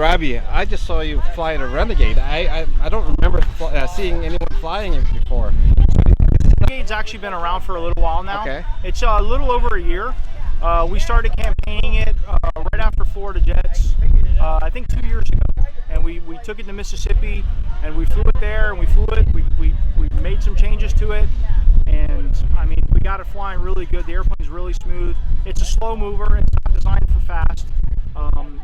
Robbie, I just saw you flying a Renegade. I don't remember seeing anyone flying it before. Renegade's actually been around for a little while now. Okay. It's a little over a year. We started campaigning it right after Florida Jets, I think 2 years ago. And we took it to Mississippi, and we flew it there, and we flew it. We made some changes to it, and I mean, we got it flying really good. The airplane's really smooth. It's a slow mover. It's not designed for fast.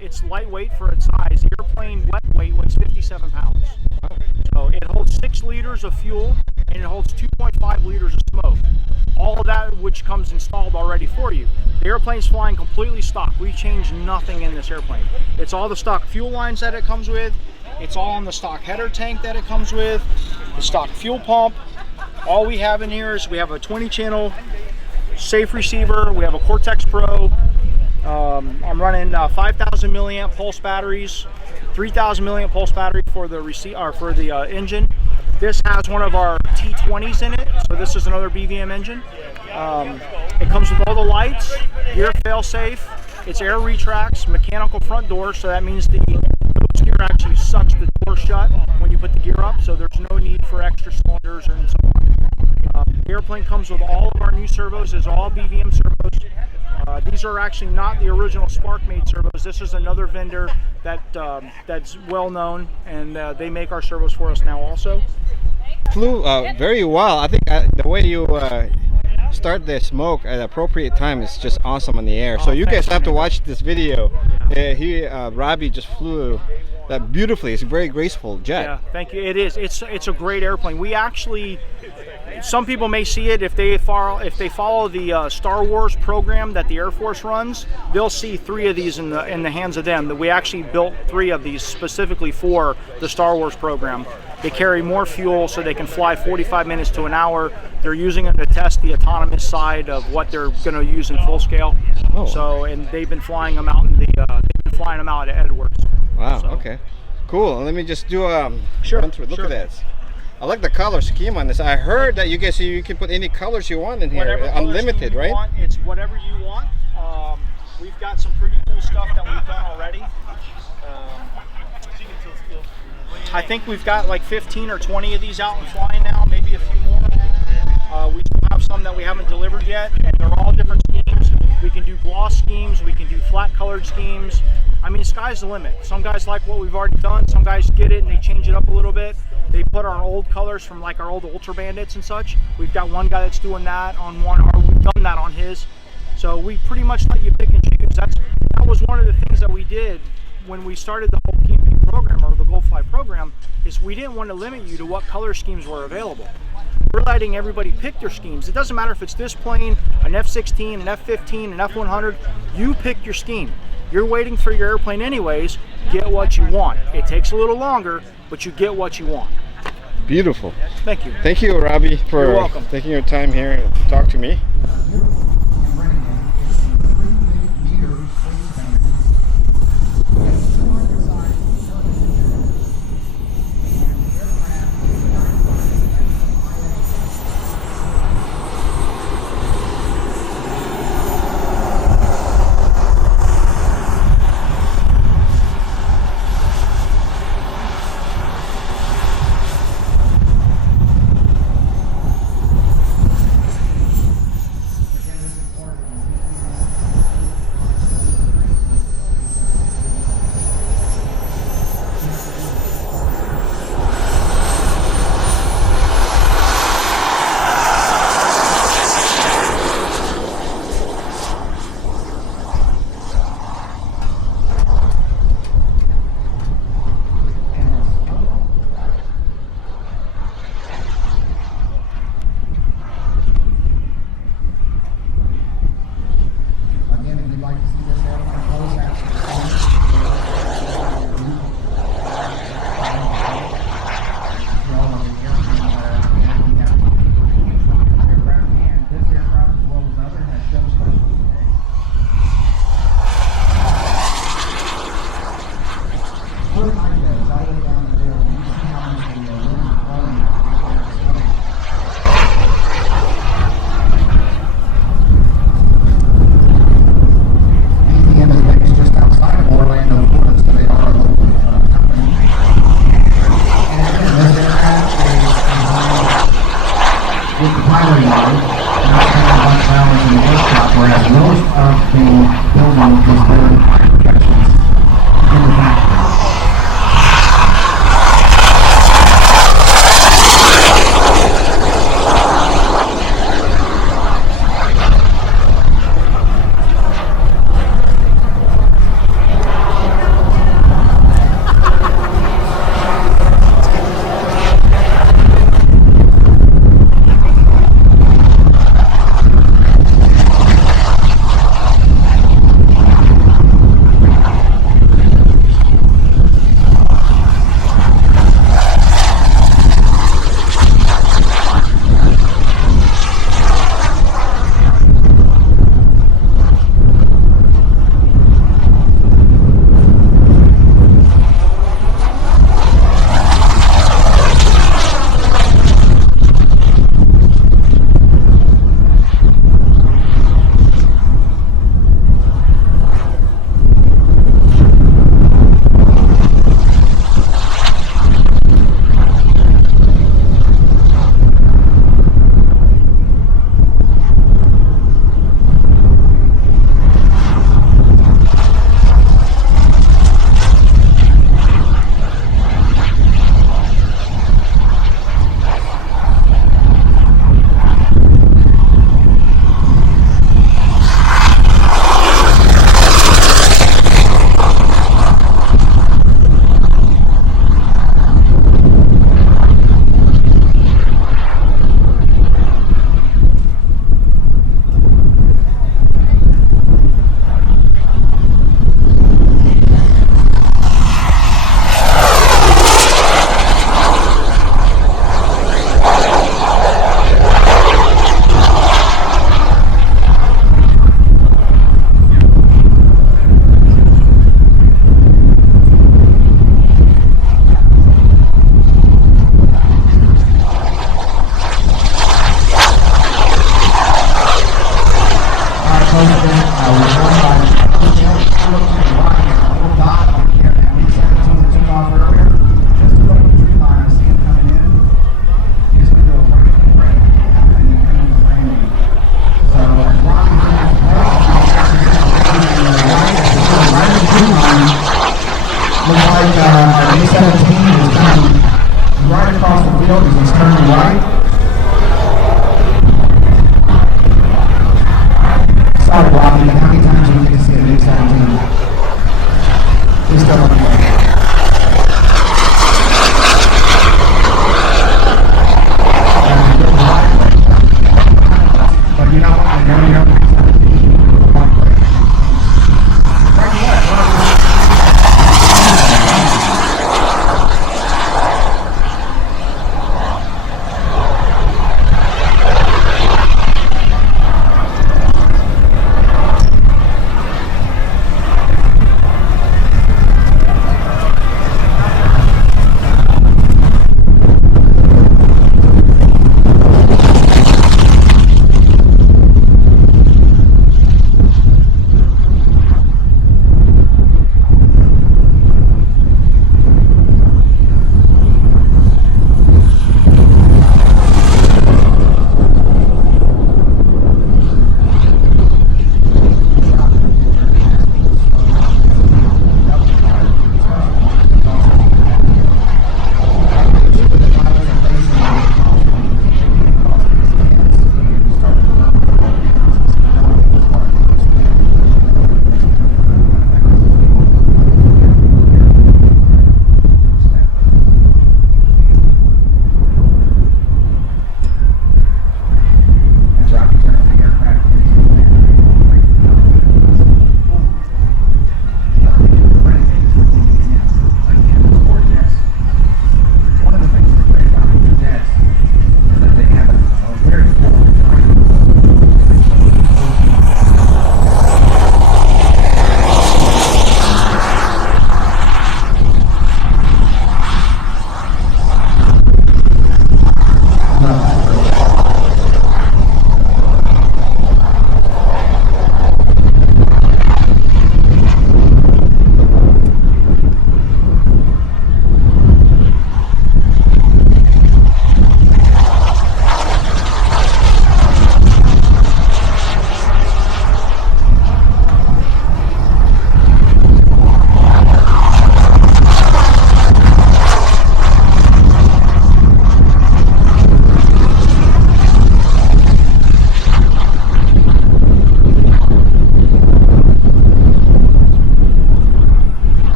It's lightweight for its size. The airplane wet weight weighs 57 pounds. So it holds 6 liters of fuel, and it holds 2.5 liters of smoke. All of that which comes installed already for you. The airplane's flying completely stock. We changed nothing in this airplane. It's all the stock fuel lines that it comes with. It's all on the stock header tank that it comes with. The stock fuel pump. All we have in here is we have a 20-channel safe receiver. We have a Cortex Pro. I'm running 5,000 milliamp pulse batteries, 3,000 milliamp pulse battery for the engine. This has one of our T20s in it, so this is another BVM engine. It comes with all the lights, gear fail safe. It's air retracts, mechanical front door, so that means the nose gear actually sucks the door shut when you put the gear up, so there's no need for extra cylinders and so on. The airplane comes with all of our new servos. It's all BVM servos. These are actually not the original Spark-made servos. This is another vendor that's well known, and they make our servos for us now also. Flew very well. I think the way you start the smoke at the appropriate time is just awesome in the air. So you guys have to watch this video. Robbie just flew that beautifully. It's a very graceful jet. Yeah, thank you. It is. It's a great airplane. We actually, some people may see it if they follow the Star Wars program that the Air Force runs. They'll see 3 of these in the hands of them. That we actually built 3 of these specifically for the Star Wars program. They carry more fuel, so they can fly 45 minutes to an hour. They're using them to test the autonomous side of what they're going to use in full scale. Oh. So, and they've been flying them out at Edwards. Wow. So. Okay. Cool. Let me just do a sure. run through. Look at this. I like the color scheme on this. I heard that you can put any colors you want in here. Whatever Unlimited, right? Want, it's whatever you want. We've got some pretty cool stuff that we've done already. I think we've got like 15 or 20 of these out and flying now, maybe a few more. We still have some that we haven't delivered yet, and they're all different schemes. We can do gloss schemes, we can do flat colored schemes. I mean, sky's the limit. Some guys like what we've already done. Some guys get it and they change it up a little bit. They put our old colors from like our old Ultra Bandits and such. We've got one guy that's doing that on one, or we've done that on his. So we pretty much let you pick and choose. That was one of the things that we did when we started the whole camping program, or the Gold Fly program, is we didn't want to limit you to what color schemes were available. We're letting everybody pick their schemes. It doesn't matter if it's this plane, an F-16, an F-15, an F-100, you pick your scheme. You're waiting for your airplane anyways, get what you want. It takes a little longer, but you get what you want. Beautiful. Thank you. Thank you, Robbie, for taking your time here to talk to me. firing line. That's kind of what balance in the workshop, whereas most of the building is done by injections in the factory.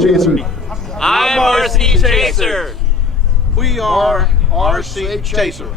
Chaser. I'm RC Chaser. We are RC Chasers.